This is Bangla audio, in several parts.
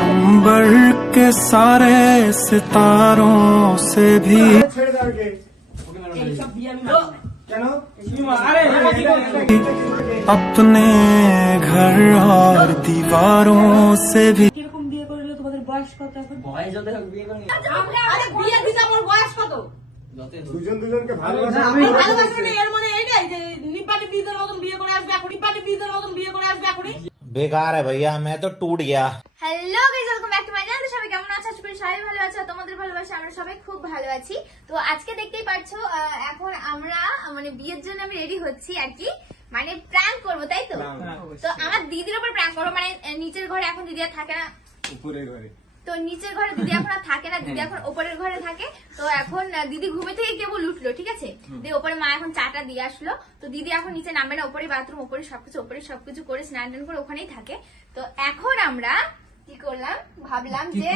अंबर के सारे सितारों से भी ছেড়ে দাও কে কেন अपने घर और दीवारों से भी কিরকম বিয়ে করলে তোমাদের বয়স কত এখন বয়স যত হোক বিয়ে করে আরে বিয়ে দিতে আমার বয়স কত দুজন দুজনকে ভালোবাসা আমি ভালোবাসা নেই, এর মানে এইটাই যে নিপাটি বিয়েদের মতন বিয়ে করে আসবে এখন নিপাটি বিয়েদের মতন বিয়ে করে আসবে বেকার হ্যাঁ ভাইয়া আমি তো টুট গিয়া hello guys welcome back to my channel সবাই কেমন আছো? আজকে সবাই ভালো আছো তোমাদের ভালোবাসা আমরা সবাই খুব ভালো আছি। তো আজকে দেখতেই পাচ্ছো এখন আমরা মানে বিয়ের জন্য আমি রেডি হচ্ছি আর কি মানে প্র্যাঙ্ক করব তাই তো? তো আমার দিদির উপর প্র্যাঙ্ক করব মানে নিচের ঘরে এখন দিদি থাকে না। উপরের ঘরে। তো নিচের ঘরে দিদি এখন আর থাকে না দিদি এখন ওপরের ঘরে থাকে। তো এখন দিদি ঘুমে থেকে কেবল উঠল ঠিক আছে? দিয়ে ওপরে মা এখন চাটা দিয়ে আসলো। তো দিদি এখন নিচে নামবে না ওপরে বাথরুম ওপরে সবকিছু ওপরে সবকিছু করে স্নান টান করে ওখানেই থাকে। তো এখন আমরা কি করলাম? ভাবলাম যে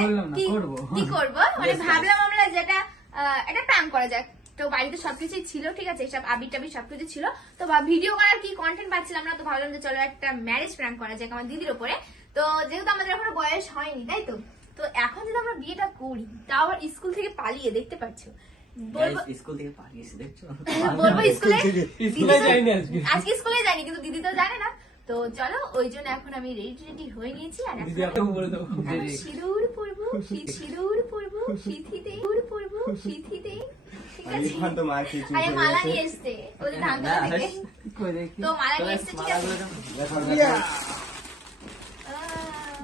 কি করব? মানে ভাবলাম আমরা যেটা আহ, একটা প্ল্যান করা যাক। তো বাড়িতে সবকিছুই ছিল ঠিক আছে? সব আবির টাবির সবকিছু ছিল। তো ভিডিও করার কি কন্টেন্ট পাচ্ছিলাম না তো ভাবলাম যে চলো একটা ম্যারেজ প্ল্যান করা যাক আমার দিদির ওপরে। তো যেহেতু আমাদের এখনও বয়স হয়নি তাই তো? তো এখন যদি আমরা বিয়েটা করি তাও আবার স্কুল থেকে পালিয়ে দেখতে পাচ্ছ? স্কুল থেকে পাঠিয়েছে দেখছ? বলব স্কুলে? স্কুলে আজকে। আজকে স্কুলে যাইনি কিন্তু দিদি তো জানে না। তো চলো ওই জন্য এখন আমি রেডি রেডি হয়ে নিয়েছি আর সিঁদুর পরবো সিঁদুর পরবো সিঁথিতে পরবো সিঁথিতে। আরে মালা নিয়ে এসছে। ওদের ধানতলা থেকে তো মালা নিয়ে এসছে ঠিক আছে দেখো, দেখো। একটা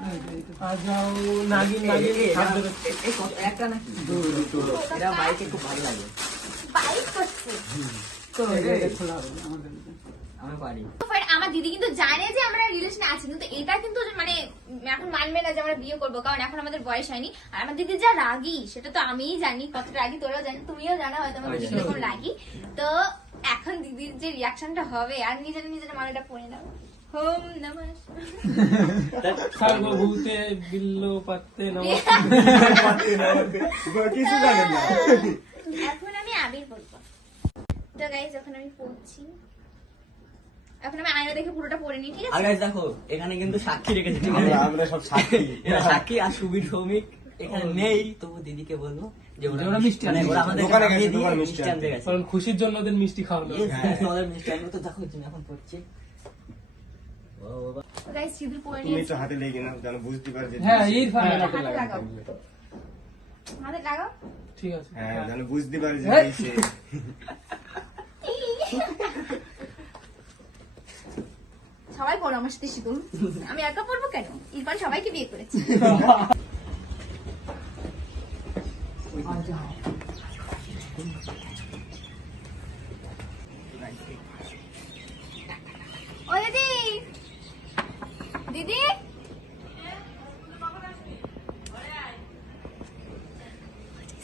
নাকি এরা বাইকে খুব ভালো লাগে বাইক করছে আমি পারি But আমার দিদি কিন্তু জানে যে আমরা রিলেশনে আছি, কিন্তু এটা কিন্তু মানে এখন মানবে না যে আমরা বিয়ে করব, কারণ এখন আমাদের বয়স হয়নি। আর আমার দিদি যা রাগি, সেটা তো আমিই জানি কতটা রাগি, তোরাও জানি, তুমিও জানো, হয়তো আমার দিদি রাগি। তো এখন দিদির যে রিয়াকশনটা হবে, আর নিজের নিজের মালাটা পরে নাও। নমঃ সর্বভূতে বিল্লো পাত্তে নম কিছু জানেন না। এখন আমি আবির বলব। তো গাইজ এখন আমি পড়ছি। এখন আমি আয়না দেখে পুরোটা পড়ে নিই ঠিক আর আছে দেখো এখানে কিন্তু সাক্ষী রেখেছে ঠিক আছে? আমরা আমরা সব সাক্ষী। এরা সাক্ষী আর সুবীর সৌমিক এখানে নেই তবু দিদিকে বলব যে ওরা মিষ্টি মানে ওরা আমাদের দোকানে গেছে, দোকানে মিষ্টি মিষ্টি আনতে গেছে। কারণ খুশির জন্য ওদের মিষ্টি খাওয়ানো Yes, yes, মিষ্টি তো দেখো তুমি এখন পড়ছে। তো গাইজ সিঁদুর পরে তুমি তো হাতে লেগে নাও যেন বুঝতে পারে যে হ্যাঁ এই ফার্মে হাতে লাগাও। হাতে লাগাও? ঠিক আছে। হ্যাঁ যেন বুঝতে পারে যে হ্যাঁ। এই সে সবাই পড়ো আমার সাথে শিখুন আমি একা পড়ব কেন? ইরফান সবাইকে বিয়ে করেছে। ও দিদি দিদি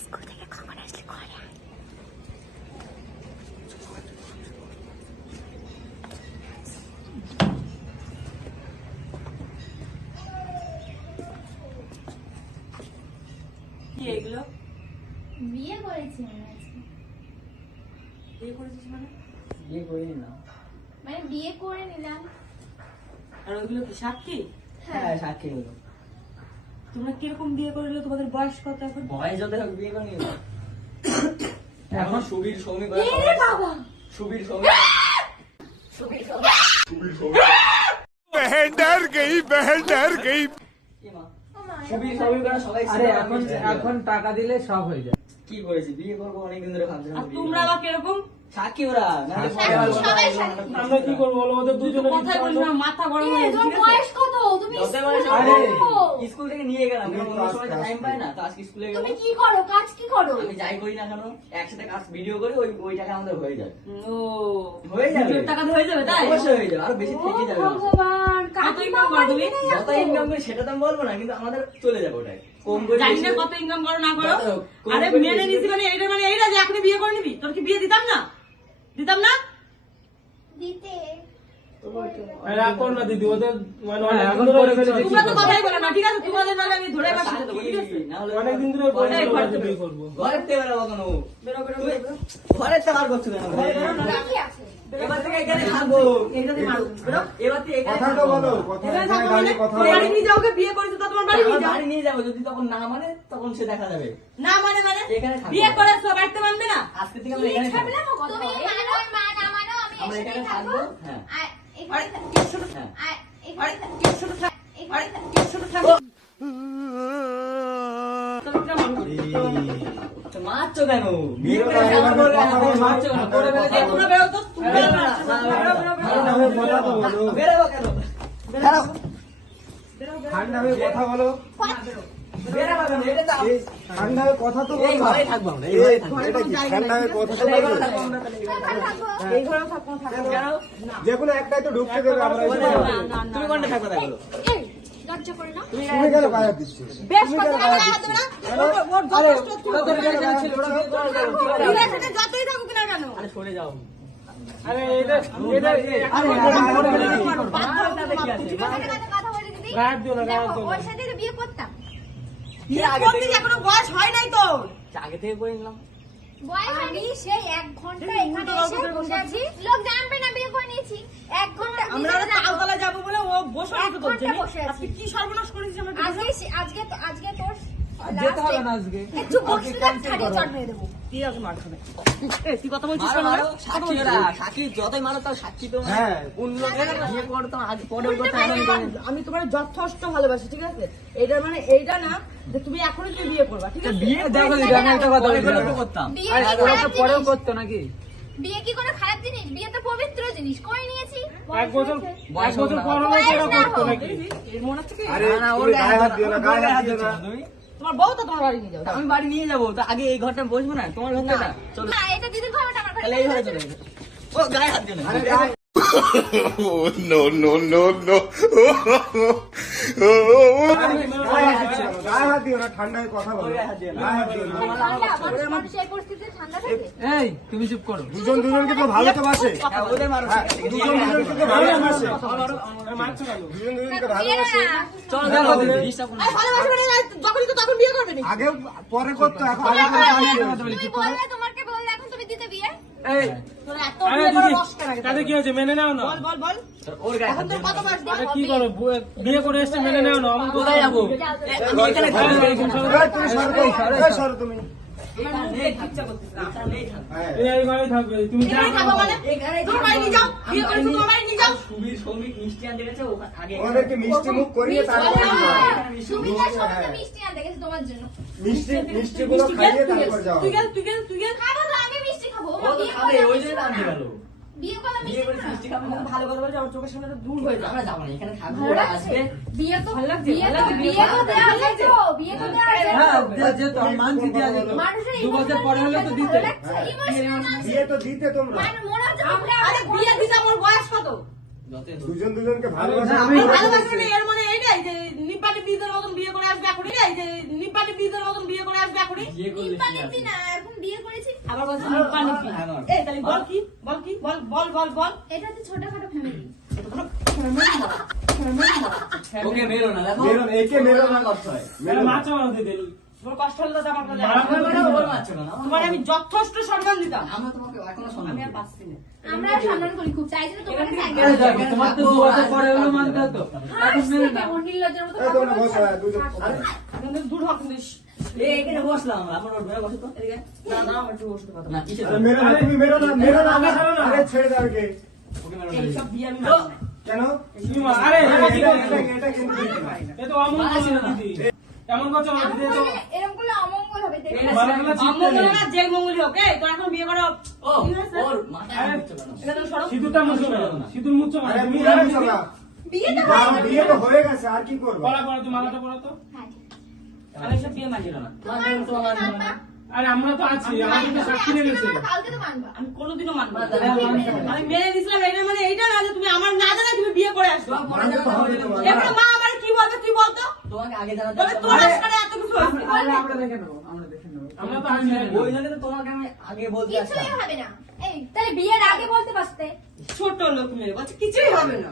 স্কুল থেকে খবর আসলে ঘরে আয়। কি এগুলো? বিয়ে করেছি বিয়ে করেছিস মানে? বিয়ে করে না। মানে বিয়ে করে নিলাম। আর ওইগুলো কি সাক্ষী? হ্যাঁ। সাক্ষী হলো তোমরা কীরকম বিয়ে করলে? তোমাদের বয়স কত এখন? বয়স যত হোক বিয়ে করে নিল এখন সুবীর সৌমিক ওরা এ সবাই- বাবা? সুবীর সৌমিক। কি মা? ও মা, সুবীর সবই করে সবাই আরে এখন এখন টাকা দিলে সব হয়ে যায়। কি করেছি? বিয়ে করব অনেকদিন ধরে ভাবছিলাম আর তোমরা। আবার কীরকম? সাক্ষী ওরা নাহলে পরে সাক্ষী, আবার সবাই বলব, সাক্ষী। আমরা কি করব বলো? ওদের দুজনের কথাই বলিস না মাথা গরম এ, হয়ে তোমার ঠিক আছে? বয়স কত? তুমি যত বয়স স্কুলে আরে পড়ো। স্কুল থেকে নিয়ে গেলাম তুমি কারণ তো অন্য সময় আজকে টাইম পাই না তো আজকে স্কুলে তুমি কি করো? কাজ কি করো? আমি যাই করি না কেন? একসাথে কাজ ভিডিও করি ওই ওই টাকা আমাদের হয়ে যাবে ও হয়ে যাবে। টাকা হয়ে যাবে তাই? অবশ্যই হয়ে যাবে। আরও বেশি থেকে যাবে। ভগবান কত ইনকাম করো তুমি যত ইনকাম করি সেটা তো আমি বলব না কিন্তু আমাদের চলে যাবে ওটাই। কম করে জানি না কত ইনকাম করো না করো। আরে মেনে নিছি মানে এইটা মানে এইটা যে এখনই বিয়ে করে নিবি তোর কি বিয়ে দিতাম না? দিতাম না দিতে তো না দিদি ওদের মানে অনেকদিন ধরে করে ফেলেছি। ইচ্ছা তোমরা তো কথাই বলো না ঠিক আছে তোমাদের নাহলে আমি ধরে পাচ্ছি ঠিক আছে? অনেকদিন ধরে ঘরে বলছি ঘরে ওকে বিয়ে করব। ঘরের থেকে বেরোবো কেন? বেরো বেরো তুমি বেরো। বার করছ কেন? এবার থেকে এখানে থাকব। এখানে মারবো বেরো। এবার থেকে এখানে কথা তো বলো কথা এখানে এখানে থাকো দাঁড়িয়ে মানে কথা তোমার বাড়ি নিয়ে যাও বিয়ে করেছ তো তোমার বাড়ি নিয়ে যাও। বাড়ি নিয়ে যাব যদি তখন না মানে তখন সে দেখা যাবে। না মানে মানে? এখানে বিয়ে করে বাড়িতে মানবে না? আজকে থেকে আমরা এখানে থাকব। তুমি মানো মা না মানো আমি আমরা এখানে থাকব, হ্যাঁ। মারছো কেন মারছো কেন ঠান্ডা হয়ে কথা বলো। বেরোবো কেন ঠান্ডা হয়ে কথা তো এই ঠান্ডা হয়ে কথা তো এই বলো ঘরেই থাকব আমরা এই এই, থাকব এটা কি ঠান্ডা কথা তো তাহলে এই ঘরে থাকব আমরা এই ঘরে থাকব। যে কোনো একটাই তো ঢুকতে দেবে আমরা না। না না তুমি কোনটা থাকবে তাই বলো এই লজ্জা করে না তুমি কেন গায়ে দিচ্ছিস বেশ কথা না ওর যথেষ্ট যতই থাকুক না কেন আরে সরে যাও আরে এটা এটা আরে, তোমাকে একটা কথা বলি দিদি রাগ দিও না, রাগ দিও ওর সাথে বিয়ে করতাম এখনও বয়স হয় নাই তো। আগে থেকে করে নিলাম। আমি সেই এক ঘণ্টা এখানে এসে বসে আছি। লোক জানবে না বিয়ে করে নিয়েছি। এক ঘণ্টা আমরা ওরা যাব। বলে ও বসে আছে তো ঘণ্টা আজকে কি সর্বনাশ করেছিস আমাকে? আজকে আজকে তো- আজকে তোর যেতে হবে না আজকে। একটু বক্সিটা ছাড়িয়ে ছাড়ি চট মেরে দেবো। কি আছে মার খাবে? এ তুই কথা বলছিস কেন সাক্ষী সাক্ষী যতই মারো তাও সাক্ষী তো হ্যাঁ। কোন বিয়ে করে তো আগে পরের কথা আমি তোমার যথেষ্ট ভালোবাসি ঠিক আছে? এটা মানে এইটা না যে তুমি এখনই তুমি বিয়ে করবা ঠিক আছে? বিয়ে দেখো আমি একটা কথা তো করতাম। বিয়ে কি পরেও? করতো নাকি? বিয়ে কি কোনো খারাপ জিনিস? বিয়ে তো পবিত্র জিনিস করে নিয়েছি? এক বছর এক বছর পর হলে এরা করতো নাকি? এর মনে হচ্ছে কি? আরে না, ওর গায়ে হাত দিও না গায়ে হাত দিও না। তোমার বউ তো তোমার বাড়ি নিয়ে যাও আমি বাড়ি নিয়ে যাব তো আগে এই ঘরটা বসবো না? তোমার ঘরটা না। চলো। এটা দিদির ঘর তাহলে এই ঘরে চলে যাবে ও গায়ে হাত দিও না। আরে গায়ে no, no, no, no. হয়ে এই পরিস্থিতিতে ঠান্ডা থাকে এই তুমি চুপ করো দুজন দুজনকে তো ভালো তো বাসে হ্যাঁ, ওদের মারো হ্যাঁ, দুজন দুজনকে তো ভালো বাসে মারছো কেন দুজন দুজনকে ভালো বিয়ে বাসে না। চলো দেখো ডিস্টার্ব আরে ভালোবাসা মানে যখনই তো তখন বিয়ে করবে নি আগে পরে করতো এখন আগে করে আগে তুমি বললে তোমাকে বললে এখন তুমি দিতে বিয়ে এই? তাতে কি হয়েছে মেনে নাও না বল কি করো বিয়ে করে এসছে মেনে নাও না কোথায় যাব আমি এখানে থাকব এই, এই, সরো। এই, তুমি তো, এই, সরো তুমি এখানেই থাকব। এখানেই থাকব। হ্যাঁ এই এই ঘরে থাকবে তুমি যা এখানেই থাকব মানে এখানেই তোমার বাড়ি নিয়ে যাও বিয়ে করে আমি- তোমার বাড়ি নিয়ে যাও সুবীর শ্রমিক মিষ্টি ওদেরকে মুখ করিয়ে তারপরে মিষ্টি হ্যাঁ। মিষ্টি গুলো খাইয়ে তারপর যাও তুই গেল তুই গেল তুই গেল খাব তো আমি মিষ্টি খাব ও তো বিয়ে না। বিয়ে করে খাব মিষ্টি ভালো কথা বলছে আমার চোখের সামনে তো দূর হয়ে যাবে। আমরা যাব না এখানে থাকব লাগছে? আসবে। বিয়ে তো ভালো লাগছে, বিয়ে তো বিয়ে তো ভালো লাগছে। বিয়ে তো দেওয়া যেত হ্যাঁ যেত মানছি দেওয়া যেত দু বছর পরে হলে তো দিতে। বিয়ে তো দিতে তোমরা। মনে হচ্ছে আরে বিয়ে দিতে আমার বয়স কত? দুজন দুজনকে ভালোবাসে আমি ভালোবাসি না, এর মানে এইটাই যে নিপাটি বিয়েদের মতন বিয়ে করে আসবে এখনই এটাই যে নিপাটি বিয়েদের মতন বিয়ে করে আসবে এখনই বিয়ে করলে নিপা কি নিপি আছে? না এখন বিয়ে করেছি। আবার বলছে নিপা হ্যাঁ, এই তাহলে বল কি বল কি বল বল বল বল। এটা হচ্ছে ছোটখাটো ফ্যামিলি ওকে মেরো না দেখো। মেরো একে মেরো না। কষ্ট হয় দিদি তোমার কষ্ট হলে তো আমার তোমার আমি যথেষ্ট সম্মান দিতাম। আমরা তোমাকে এখনও সম্মান আমি আর পাচ্ছি আমরা সম্মান করি খুব চাই তোমাকে তোমার তো পরে হলো মানতে এখন নির্লজ্জের মতো দূর হোক না। কেন? তো এমন করছ না এমন তো এরকম করলে অমঙ্গল হবে দেখো। এটা ভালো ভালো চিন্তা অমঙ্গল না যে মঙ্গলই হোক। এই তোর এখন বিয়ে করো। ও ওর কেন? এটা তুমি সরো। সিঁদুরটা মুছো না। সিঁদুর মুছো না তুমি বিয়ে না। বিয়ে তো বাবা, হয়ে বিয়ে তো হয়ে গেছে আর কি করব? পড়া পড়া তুমি মালাটা পড়া তো। হ্যাঁ, আমি এসব বিয়ে মানি না। তোমার তোমার? আরে আমরা তো আছি আমাদের তো সাক্ষী আজকে রেখেছে মানবা, কালকে তো মানবা। আমি কোনোদিনও মানবো না। মাথায় হাত দিচ্ছ কেন? আমি মেনে দিছিলাম এটা মানে এইটা না যে তুমি আমার না জানা তুমি বিয়ে করে আসছো। তোমার পরে যাবে না, হয়ে যাবে। এবারে মা আমার কি বলবে তুই বলতো? তোমাকে আগে জানাতে তবে তোর আজকালে এত কিছু হয়েছে আমরা তো আছি। ওই জন্য তো তোমাকে আমি আগে বলতে কিছুই হবে না। এই তাহলে বিয়ের আগে বলতে পারতে ছোট লোক মেয়ে বলছে কিছুই হবে না।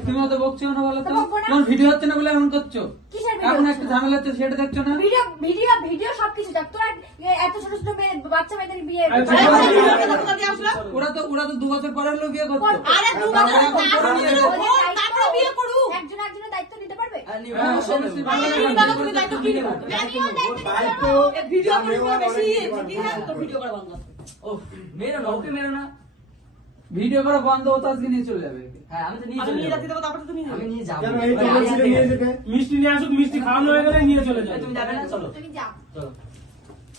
তুমি বকছো না বলো তো। তোমার ভিডিও হচ্ছে না বলে এমন করছ এখন একটা ঝামেলা হচ্ছে সেটা দেখছ না ভিডিও ভিডিও ভিডিও সবকিছু দেখ তোরা এত ছোট ছোট মেয়ে বাচ্চা মেয়েদের বিয়ে? ওরা তো ওরা তো দু বছর পরে হলো বিয়ে করতো আরে দু বছর তারপরে বিয়ে করুক। একজন একজনের দায়িত্ব নিতে পারবে হ্যাঁ, বেশি কি হ্যাঁ তো ভিডিও করা বন্ধ ও মেরো না ওকে মেরো না ভিডিও করা বন্ধ হতো আজকে নিয়ে চলে যাবে। হ্যাঁ আমি তো নিয়ে চলে যাব। দেবো তারপরে তুমি আমি নিয়ে নিয়ে যাব। এই তো নিয়ে যেতে? মিষ্টি নিয়ে আসুক মিষ্টি খাওয়ানো হয়ে গেলে নিয়ে চলে যাবে তুমি যাবে। না চলো। তুমি যাও। চলো।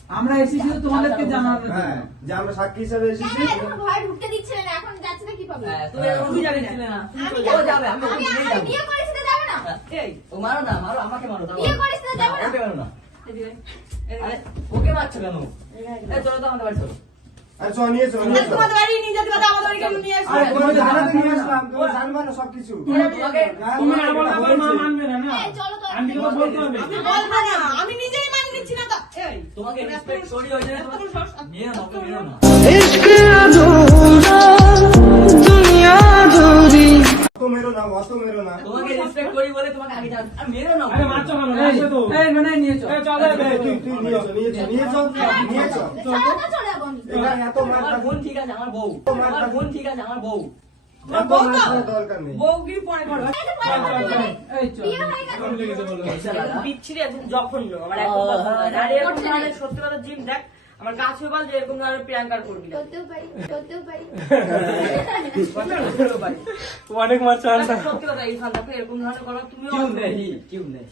আমরা এসেছি তো তোমাদেরকে জানানোর হ্যাঁ জন্য যে আমরা সাক্ষী হিসাবে এসেছি। কেন ভয় ঢুকতে দিচ্ছিলে না? এখন যাচ্ছে না কি পাবে হ্যাঁ তুমি তুমি যাবে না। আমি ও যাবে। আমি আমি নিয়ে আমি যাব। বিয়ে করেছি তো যাব না। এই ও মারো না মারো আমাকে মারো বিয়ে করিস না, যাব না। ওকে মারো না। আরে ওকে মারছো কেন? এই চলো তো আমাদের বাড়ি চলো। আর চ নিয়ে চলো নিয়ে চলো বাড়ি নিয়ে যেতে পারো আমাদের বাড়ি নিয়ে আসবে। আরে তোমাকে জানাতে নিয়ে আসলাম তুমি জানবা না সবকিছু। তোমাকে তুমি না আমার মা মানবে না না? চলো তো। আমি তো বলতে হবে। আমি বলব না আমি নিজেই মানিয়ে নিচ্ছি না তো। এই তোমাকে রেসপেক্ট করি ওই জন্য তোমাকে মেরো না মেরো না। অত মেরো না অত মেরো না। তোমাকে রেসপেক্ট করি বলে তোমাকে আগে জান আর মেরো না। আরে মারছো কেন? এই, তো। এই মানে নিয়ে চল এই চলে এই, তুই তুই নিয়ে চল নিয়ে চল নিয়ে চল নিয়ে চল চলো। তো চলে যাব। আমি এত মার আমার বোন ঠিক আছে আমার বউ। আমার বোন ঠিক আমার বউ। হয়ে বিচ্ছিরি একদম জঘন্য আমার হয় ধরনের সত্যি কথা জিম দেখ। আমার গা ছুঁয়ে বল যে এরকম ধরনের প্রিয়াঙ্কার করবি অনেক মারছো সত্যি কথা ইরফান দেখো এরকম ধরনের করো কিউ নেই কিউ নেই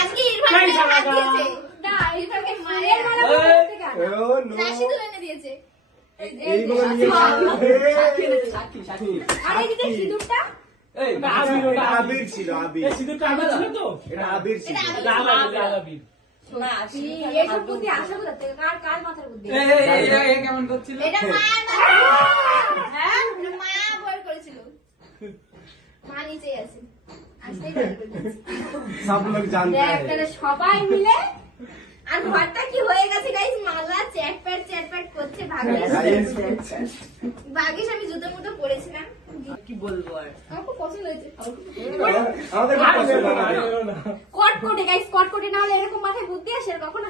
আজকে ইরফানকে মায়ের দিয়েছে। এইগুলো নিয়ে আর সিঁদুরটা? আবির ছিল আবির। সিঁদুরটা আবির ছিল তো? এটা আবির ছিল। আবির। হ্যাঁ করেছে। সবাই মিলে আর ঘরটা কি হয়ে গেছে গাইস মালা চ্যাটপ্যাট চ্যাটপ্যাট করছে ভাগ্যিস। ভাগ্যিস আমি জুতো মুতো পরেছিলাম। কি বলব আর? আমার পছন্দ হয়েছে? আমাদের পছন্দ না কটকটে গাইস কটকটে না হলে এরকম মাথায় বুদ্ধি আসে কখনো?